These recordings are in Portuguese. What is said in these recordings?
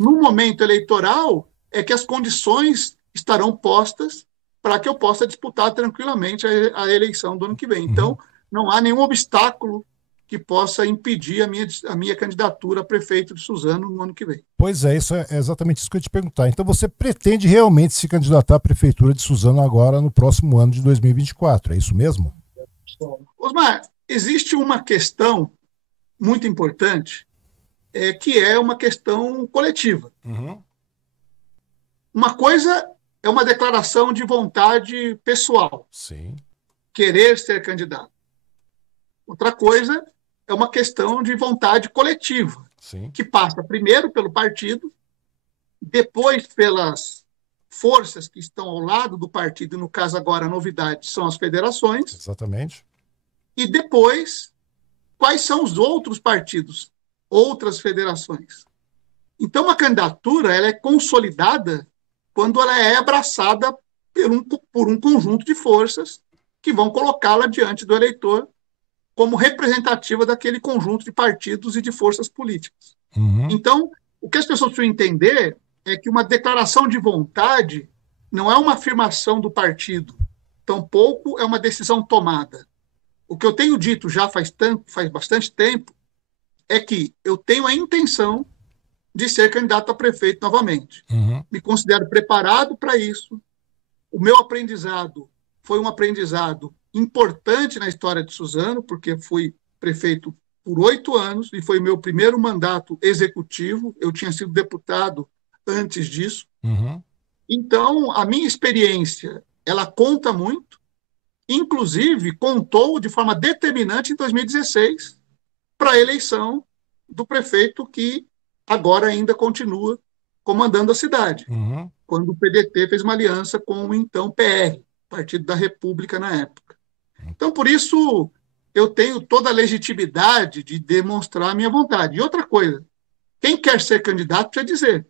no momento eleitoral é que as condições estarão postas para que eu possa disputar tranquilamente a eleição do ano que vem. Uhum. Então, não há nenhum obstáculo que possa impedir a minha candidatura a prefeito de Suzano no ano que vem. Pois é, isso é exatamente isso que eu ia te perguntar. Então você pretende realmente se candidatar à prefeitura de Suzano agora no próximo ano de 2024, é isso mesmo? Osmar, existe uma questão muito importante, que é uma questão coletiva. Uhum. Uma coisa é uma declaração de vontade pessoal, Sim. querer ser candidato. Outra coisa é uma questão de vontade coletiva, Sim. que passa primeiro pelo partido, depois pelas forças que estão ao lado do partido, no caso agora a novidade são as federações, Exatamente. e depois quais são os outros partidos, outras federações. Então, uma candidatura ela é consolidada quando ela é abraçada por um conjunto de forças que vão colocá-la diante do eleitor como representativa daquele conjunto de partidos e de forças políticas. Uhum. Então, o que as pessoas precisam entender é que uma declaração de vontade não é uma afirmação do partido, tampouco é uma decisão tomada. O que eu tenho dito já faz bastante tempo é que eu tenho a intenção de ser candidato a prefeito novamente. Uhum. Me considero preparado para isso. O meu aprendizado foi um aprendizado importante na história de Suzano, porque fui prefeito por 8 anos e foi o meu primeiro mandato executivo. Eu tinha sido deputado antes disso. Uhum. Então, a minha experiência, ela conta muito, inclusive contou de forma determinante em 2016 para a eleição do prefeito que agora ainda continua comandando a cidade, Uhum. quando o PDT fez uma aliança com o então PR, Partido da República na época. Então, por isso, eu tenho toda a legitimidade de demonstrar a minha vontade. E outra coisa, quem quer ser candidato precisa dizer,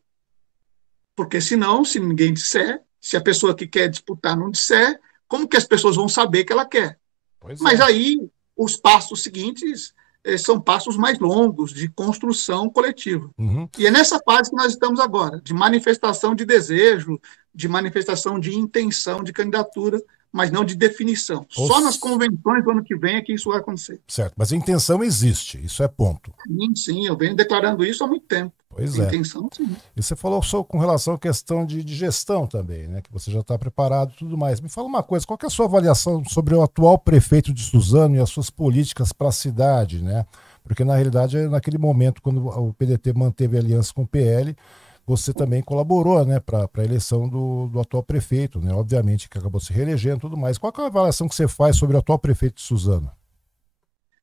porque senão, se ninguém disser, se a pessoa que quer disputar não disser, como que as pessoas vão saber que ela quer? Pois Mas é. aí, os passos seguintes são passos mais longos de construção coletiva. Uhum. E é nessa fase que nós estamos agora, de manifestação de desejo, de manifestação de intenção de candidatura, mas não de definição. Só nas Os... convenções do ano que vem é que isso vai acontecer. Certo, mas a intenção existe, isso é ponto. Sim, sim, eu venho declarando isso há muito tempo. Pois A é. intenção, sim. E você falou só com relação à questão de gestão também, né? Que você já está preparado e tudo mais. Me fala uma coisa, qual que é a sua avaliação sobre o atual prefeito de Suzano e as suas políticas para a cidade, né? Porque na realidade, naquele momento, quando o PDT manteve a aliança com o PL, você também colaborou, né, para a eleição do atual prefeito, né? Obviamente que acabou se reelegendo e tudo mais. Qual que é a avaliação que você faz sobre o atual prefeito de Suzano?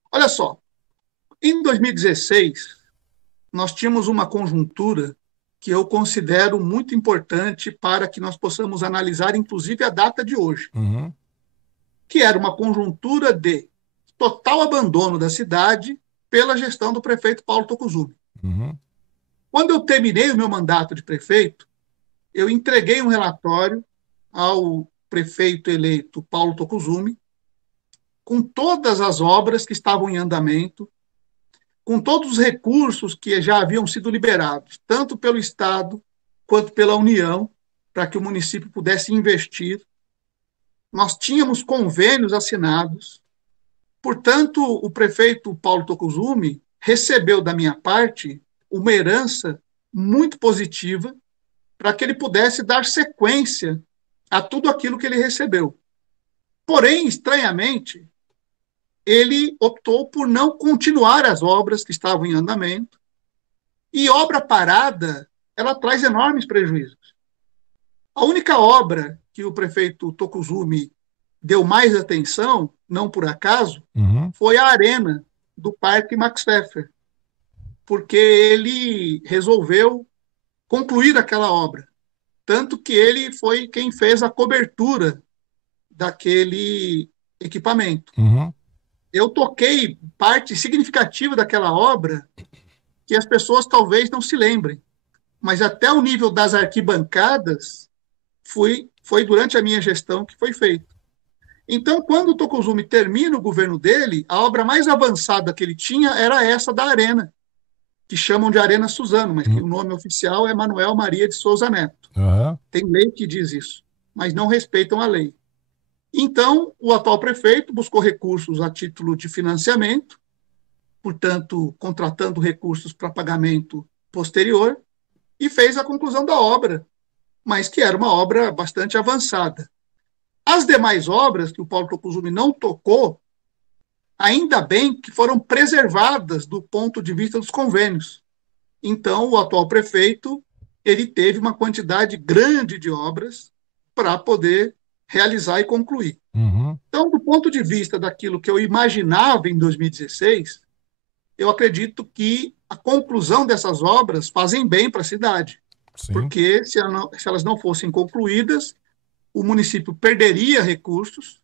Olha só, em 2016, nós tínhamos uma conjuntura que eu considero muito importante para que nós possamos analisar, inclusive, a data de hoje, Uhum. que era uma conjuntura de total abandono da cidade pela gestão do prefeito Paulo Tocuzumi. Uhum. Quando eu terminei o meu mandato de prefeito, eu entreguei um relatório ao prefeito eleito Paulo Tocuzumi, com todas as obras que estavam em andamento, com todos os recursos que já haviam sido liberados, tanto pelo Estado quanto pela União, para que o município pudesse investir. Nós tínhamos convênios assinados. Portanto, o prefeito Paulo Tocuzumi recebeu da minha parte uma herança muito positiva para que ele pudesse dar sequência a tudo aquilo que ele recebeu. Porém, estranhamente, ele optou por não continuar as obras que estavam em andamento, e obra parada, ela traz enormes prejuízos. A única obra que o prefeito Tocuzumi deu mais atenção, não por acaso, Uhum. foi a arena do Parque Max Pfeffer, porque ele resolveu concluir aquela obra. Tanto que ele foi quem fez a cobertura daquele equipamento. Uhum. Eu toquei parte significativa daquela obra que as pessoas talvez não se lembrem, mas até o nível das arquibancadas foi durante a minha gestão que foi feito. Então, quando o Tocuzumi termina o governo dele, a obra mais avançada que ele tinha era essa da arena. que chamam de Arena Suzano, mas que o nome oficial é Manuel Maria de Souza Neto. Uhum. Tem lei que diz isso, mas não respeitam a lei. Então, o atual prefeito buscou recursos a título de financiamento, portanto, contratando recursos para pagamento posterior, e fez a conclusão da obra, mas que era uma obra bastante avançada. As demais obras que o Paulo Tocuzumi não tocou, ainda bem que foram preservadas do ponto de vista dos convênios. Então, o atual prefeito ele teve uma quantidade grande de obras para poder realizar e concluir. Uhum. Então, do ponto de vista daquilo que eu imaginava em 2016, eu acredito que a conclusão dessas obras fazem bem para a cidade, Sim. porque se elas não fossem concluídas, o município perderia recursos,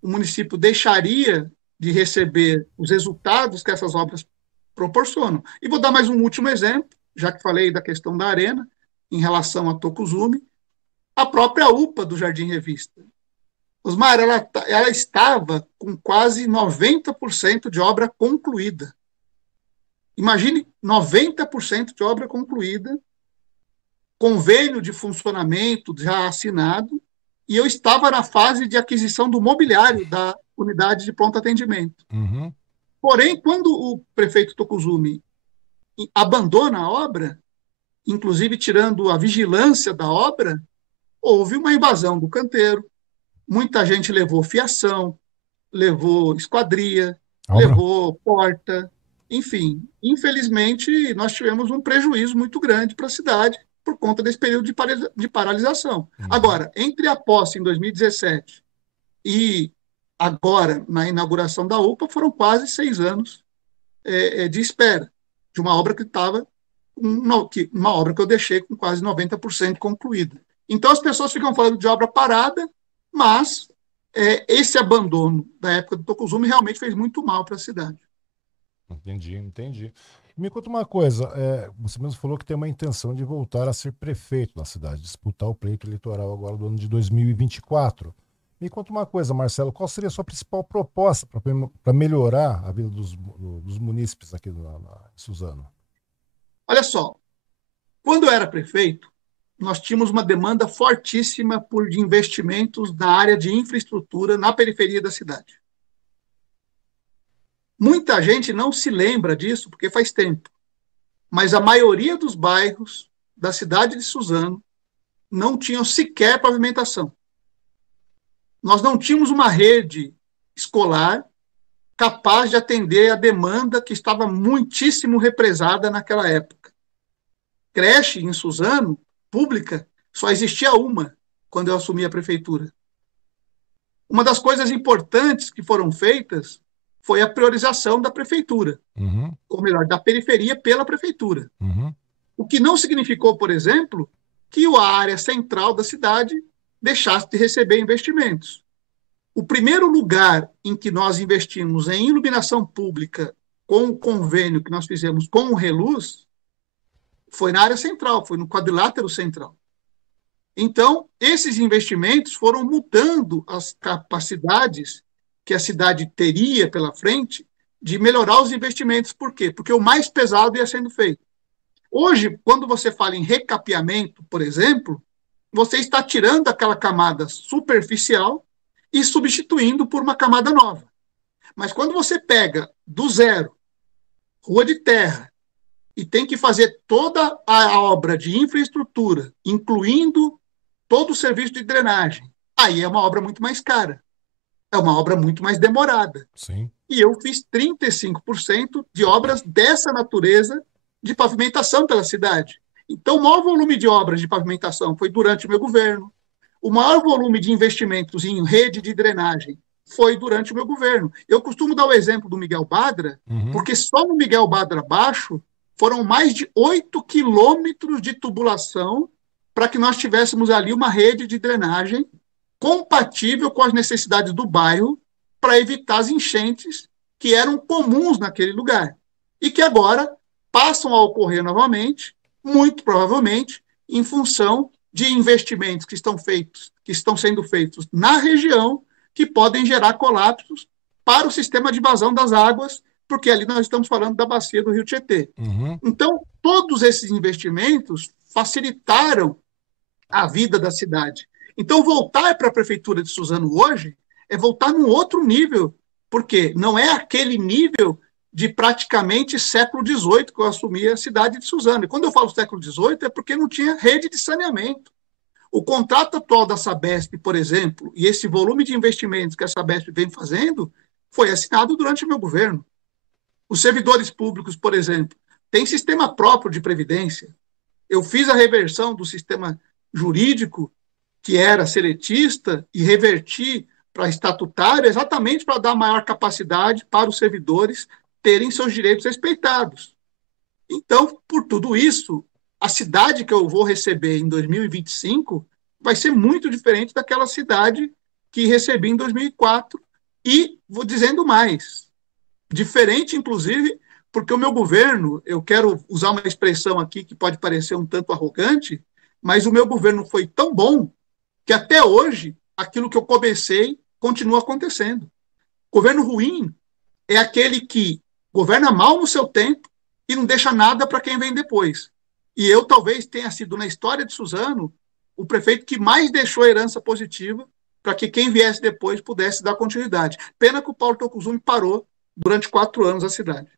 o município deixaria de receber os resultados que essas obras proporcionam. E vou dar mais um último exemplo, já que falei da questão da arena, em relação a Tocuzumi, a própria UPA do Jardim Revista. Osmar, ela estava com quase 90% de obra concluída. Imagine 90% de obra concluída, convênio de funcionamento já assinado, e eu estava na fase de aquisição do mobiliário da unidade de pronto atendimento. Uhum. Porém, quando o prefeito Tocuzumi abandona a obra, inclusive tirando a vigilância da obra, houve uma invasão do canteiro, muita gente levou fiação, levou esquadria, levou porta, enfim. Infelizmente, nós tivemos um prejuízo muito grande para a cidade por conta desse período de paralisação. Uhum. Agora, entre a posse em 2017 e agora, na inauguração da UPA, foram quase 6 anos de espera de uma obra que estava uma obra que eu deixei com quase 90% concluída. Então, as pessoas ficam falando de obra parada, mas esse abandono da época do Tocuzumi realmente fez muito mal para a cidade. Entendi. Me conta uma coisa, você mesmo falou que tem uma intenção de voltar a ser prefeito na cidade, disputar o pleito eleitoral agora do ano de 2024. Me conta uma coisa, Marcelo, qual seria a sua principal proposta para melhorar a vida dos munícipes aqui na Suzano? Olha só, quando eu era prefeito, nós tínhamos uma demanda fortíssima por investimentos na área de infraestrutura na periferia da cidade. Muita gente não se lembra disso porque faz tempo, mas a maioria dos bairros da cidade de Suzano não tinham sequer pavimentação. Nós não tínhamos uma rede escolar capaz de atender a demanda que estava muitíssimo represada naquela época. Creche em Suzano, pública, só existia uma quando eu assumi a prefeitura. Uma das coisas importantes que foram feitas foi a priorização da prefeitura, ou melhor, da periferia pela prefeitura. O que não significou, por exemplo, que a área central da cidade deixasse de receber investimentos. O primeiro lugar em que nós investimos em iluminação pública com o convênio que nós fizemos com o Reluz foi na área central, foi no quadrilátero central. Então, esses investimentos foram mudando as capacidades que a cidade teria pela frente de melhorar os investimentos. Por quê? Porque o mais pesado ia sendo feito. Hoje, quando você fala em recapeamento, por exemplo, você está tirando aquela camada superficial e substituindo por uma camada nova. Mas quando você pega do zero, rua de terra, e tem que fazer toda a obra de infraestrutura, incluindo todo o serviço de drenagem, aí é uma obra muito mais cara. É uma obra muito mais demorada. Sim. E eu fiz 35% de obras dessa natureza de pavimentação pela cidade. Então, o maior volume de obras de pavimentação foi durante o meu governo. O maior volume de investimentos em rede de drenagem foi durante o meu governo. Eu costumo dar o exemplo do Miguel Badra, porque só no Miguel Badra Baixo foram mais de 8 quilômetros de tubulação para que nós tivéssemos ali uma rede de drenagem compatível com as necessidades do bairro para evitar as enchentes que eram comuns naquele lugar e que agora passam a ocorrer novamente, muito provavelmente, em função de investimentos que estão sendo feitos na região, que podem gerar colapsos para o sistema de vazão das águas porque ali nós estamos falando da bacia do Rio Tietê. Uhum. Então, todos esses investimentos facilitaram a vida da cidade. Então, voltar para a prefeitura de Suzano hoje é voltar num outro nível, porque não é aquele nível de praticamente século XVIII que eu assumi a cidade de Suzano. E quando eu falo século XVIII é porque não tinha rede de saneamento. O contrato atual da Sabesp, por exemplo, e esse volume de investimentos que a Sabesp vem fazendo, foi assinado durante o meu governo. Os servidores públicos, por exemplo, têm sistema próprio de previdência. Eu fiz a reversão do sistema jurídico, que era seletista, e reverti para estatutário, exatamente para dar maior capacidade para os servidores terem seus direitos respeitados. Então, por tudo isso, a cidade que eu vou receber em 2025 vai ser muito diferente daquela cidade que recebi em 2004. E vou dizendo mais, diferente, inclusive, porque o meu governo, eu quero usar uma expressão aqui que pode parecer um tanto arrogante, mas o meu governo foi tão bom que até hoje aquilo que eu comecei continua acontecendo. Governo ruim é aquele que governa mal no seu tempo e não deixa nada para quem vem depois. E eu talvez tenha sido, na história de Suzano, o prefeito que mais deixou herança positiva para que quem viesse depois pudesse dar continuidade. Pena que o Paulo Tocuzumi parou durante 4 anos a cidade.